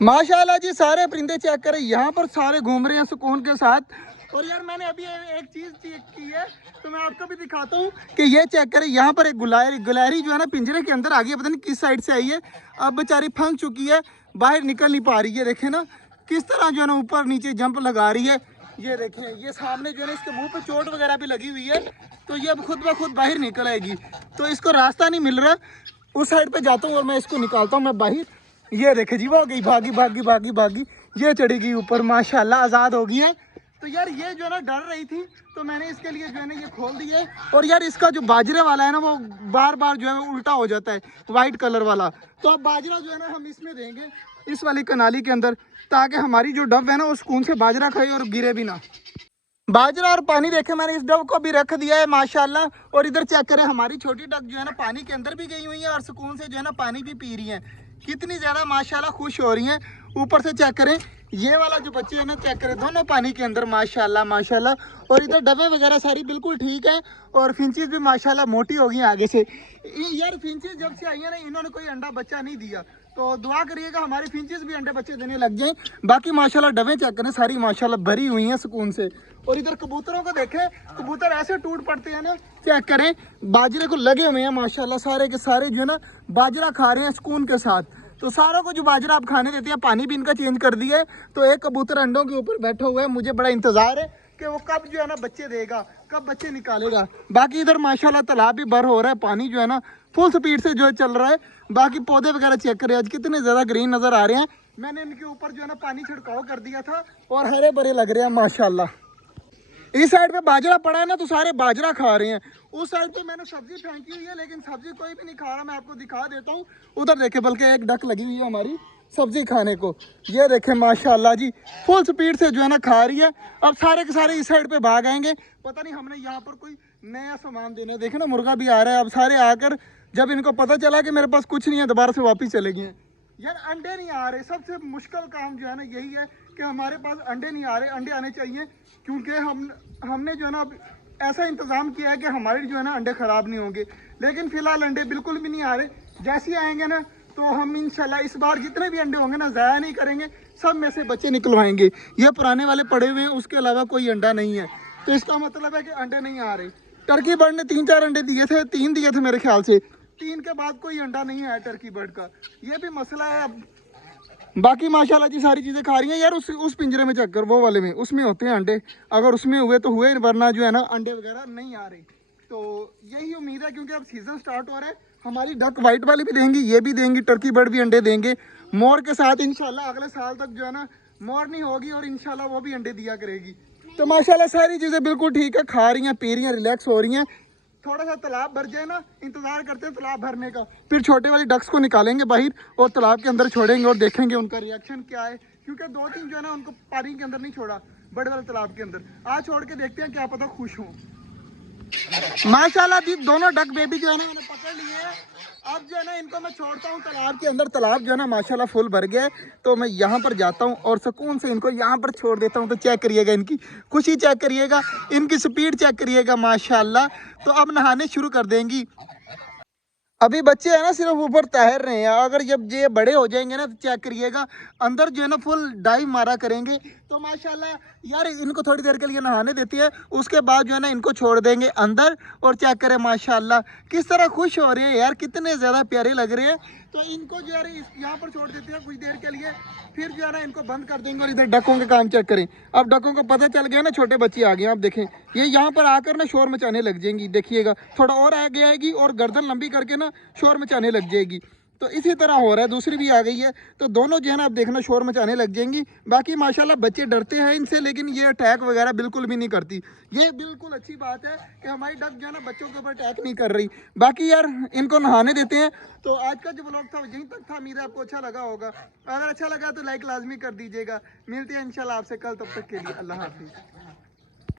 माशाल्लाह जी, सारे परिंदे चेक करें, यहाँ पर सारे घूम रहे हैं सुकून के साथ। और यार मैंने अभी एक चीज़ चेक की है, तो मैं आपको भी दिखाता हूँ कि ये चेक करें, यहाँ पर एक गुलहरी जो है ना पिंजरे के अंदर आ गई है, पता नहीं किस साइड से आई है। अब बेचारी फंस चुकी है, बाहर निकल नहीं पा रही है। देखें ना किस तरह जो है ना ऊपर नीचे जंप लगा रही है। ये देखें, ये सामने जो है ना इसके मुँह पर चोट वगैरह भी लगी हुई है, तो ये अब खुद ब खुद बाहर निकल आएगी। तो इसको रास्ता नहीं मिल रहा, उस साइड पर जाता हूँ और मैं इसको निकालता हूँ मैं बाहर। ये देखे जी, वो गई, भागी भागी भागी भागी, ये चढ़ी गई ऊपर, माशाल्लाह आज़ाद हो गई है। तो यार ये जो है ना डर रही थी, तो मैंने इसके लिए जो है ना ये खोल दी है। और यार इसका जो बाजरे वाला है ना वो बार बार जो है उल्टा हो जाता है, वाइट कलर वाला। तो अब बाजरा जो है ना हम इसमें देंगे, इस वाली कनाली के अंदर, ताकि हमारी जो डब है ना वो सुकून से बाजरा खाए और गिरे भी ना। बाजरा और पानी देखे मैंने इस डब को भी रख दिया है माशाल्लाह। और इधर चेक करें, हमारी छोटी डक जो है ना पानी के अंदर भी गई हुई है और सुकून से जो है ना पानी भी पी रही है। कितनी ज़्यादा माशाल्लाह खुश हो रही हैं। ऊपर से चेक करें, ये वाला जो बच्चे है ना चेक करें, दोनों पानी के अंदर माशाल्लाह माशाल्लाह। और इधर डबे वगैरह सारी बिल्कुल ठीक है। और फिंचेस भी माशाल्लाह मोटी हो गई आगे से। यार फिंचेस जब से आई है ना, इन्होंने कोई अंडा बच्चा नहीं दिया, तो दुआ करिएगा हमारे फिंचेस भी अंडे बच्चे देने लग जाएं। बाकी माशाल्लाह डबे चेक करें, सारी माशाल्लाह भरी हुई हैं सुकून से। और इधर कबूतरों को देखें, कबूतर ऐसे टूट पड़ते हैं ना, चेक करें, बाजरे को लगे हुए हैं माशाल्लाह, सारे के सारे जो है ना बाजरा खा रहे हैं सुकून के साथ। तो सारों को जो बाजरा आप खाने देते हैं, पानी भी इनका चेंज कर दिया है। तो एक कबूतर अंडों के ऊपर बैठा हुआ है, मुझे बड़ा इंतजार है कि वो कब जो है ना बच्चे देगा, कब बच्चे निकालेगा। बाकी इधर माशाल्लाह तालाब भी भर हो रहा है, पानी जो है ना फुल स्पीड से जो है चल रहा है। बाकी पौधे वगैरह चेक करें, आज कितने ज़्यादा ग्रीन नज़र आ रहे हैं। मैंने इनके ऊपर जो है ना पानी छिड़काव कर दिया था और हरे भरे लग रहे हैं माशाल्लाह। इस साइड पे बाजरा पड़ा है ना, तो सारे बाजरा खा रहे हैं। उस साइड पे मैंने सब्जी फेंकी हुई है, लेकिन सब्जी कोई भी नहीं खा रहा। मैं आपको दिखा देता हूँ, उधर देखे, बल्कि एक डक लगी हुई है हमारी सब्जी खाने को। ये देखे माशाल्लाह जी, फुल स्पीड से जो है ना खा रही है। अब सारे के सारे इस साइड पे भाग आएंगे। पता नहीं हमने यहाँ पर कोई नया सामान देना है। देखे ना मुर्गा भी आ रहा है। अब सारे आकर जब इनको पता चला कि मेरे पास कुछ नहीं है, दोबारा से वापस चले गए। यार अंडे नहीं आ रहे, सबसे मुश्किल काम जो है ना यही है कि हमारे पास अंडे नहीं आ रहे। अंडे आने चाहिए, क्योंकि हमने जो है ना ऐसा इंतज़ाम किया है कि हमारे जो है ना अंडे ख़राब नहीं होंगे। लेकिन फ़िलहाल अंडे बिल्कुल भी नहीं आ रहे। जैसे ही आएंगे ना, तो हम इंशाल्लाह इस बार जितने भी अंडे होंगे ना ज़ाया नहीं करेंगे, सब में से बच्चे निकलवाएंगे। ये पुराने वाले पड़े हुए हैं, उसके अलावा कोई अंडा नहीं है। तो इसका मतलब है कि अंडे नहीं आ रहे। टर्की बर्ड ने 3-4 अंडे दिए थे, 3 दिए थे मेरे ख्याल से। 3 के बाद कोई अंडा नहीं आया टर्की बर्ड का, ये भी मसला है अब। बाकी माशाल्लाह जी सारी चीज़ें खा रही हैं। यार उस पिंजरे में चेक कर, वो वाले में, उसमें होते हैं अंडे। अगर उसमें हुए तो हुए, वरना जो है ना अंडे वगैरह नहीं आ रहे। तो यही उम्मीद है, क्योंकि अब सीज़न स्टार्ट हो रहा है। हमारी डक वाइट वाली भी देंगी, ये भी देंगी, टर्की बर्ड भी अंडे देंगे। मोर के साथ इंशाल्लाह अगले साल तक जो है ना मोर नहीं होगी, और इंशाल्लाह वो भी अंडे दिया करेगी। तो माशाल्लाह सारी चीज़ें बिल्कुल ठीक है, खा रही हैं, पी रही हैं, रिलैक्स हो रही हैं। थोड़ा सा तालाब भर जाए ना, इंतजार करते हैं तालाब भरने का, फिर छोटे वाली डक्स को निकालेंगे बाहर और तालाब के अंदर छोड़ेंगे और देखेंगे उनका रिएक्शन क्या है। क्योंकि 2-3 जो है ना उनको पानी के अंदर नहीं छोड़ा, बड़े वाले तालाब के अंदर आज छोड़ के देखते हैं, क्या पता खुश हों। माशाल्लाह दी दोनों डक बेबी जो है ना मैंने पकड़ लिए हैं। अब जो है ना इनको मैं छोड़ता हूँ तालाब के अंदर। तालाब जो है ना माशाल्लाह फुल भर गया है, तो मैं यहाँ पर जाता हूँ और सुकून से इनको यहाँ पर छोड़ देता हूँ। तो चेक करिएगा इनकी खुशी, चेक करिएगा इनकी स्पीड, चेक करिएगा माशाल्लाह। तो अब नहाने शुरू कर देंगी। अभी बच्चे है ना सिर्फ ऊपर तैर रहे हैं, अगर जब ये बड़े हो जाएंगे ना, तो चेक करिएगा अंदर जो है ना फुल डाइव मारा करेंगे। तो माशाल्लाह यार इनको थोड़ी देर के लिए नहाने देती है, उसके बाद जो है ना इनको छोड़ देंगे अंदर। और चेक करें माशाल्लाह किस तरह खुश हो रहे हैं यार, कितने ज़्यादा प्यारे लग रहे हैं। तो इनको जो है यहाँ पर छोड़ देते हैं कुछ देर के लिए, फिर जो है ना इनको बंद कर देंगे। और इधर डकों के काम चेक करें। अब डकों को पता चल गया ना, छोटे बच्चे आ गए, आप देखें ये यहाँ पर आकर ना शोर मचाने लग जाएंगी। देखिएगा थोड़ा और आगे आएगी और गर्दन लंबी करके ना शोर मचाने लग जाएगी। तो इसी तरह हो रहा है, दूसरी भी आ गई है, तो दोनों जो है ना आप देखना शोर मचाने लग जाएंगी। बाकी माशाल्लाह बच्चे डरते हैं इनसे, लेकिन ये अटैक वगैरह बिल्कुल भी नहीं करती। ये बिल्कुल अच्छी बात है कि हमारी डक जो है ना बच्चों के ऊपर अटैक नहीं कर रही। बाकी यार इनको नहाने देते हैं। तो आज का जो ब्लॉग था यहीं तक था, उम्मीद है आपको अच्छा लगा होगा। अगर अच्छा लगा तो लाइक लाजमी कर दीजिएगा। मिलते हैं इंशाल्लाह आपसे कल, तब तक के लिए अल्लाह हाफिज़।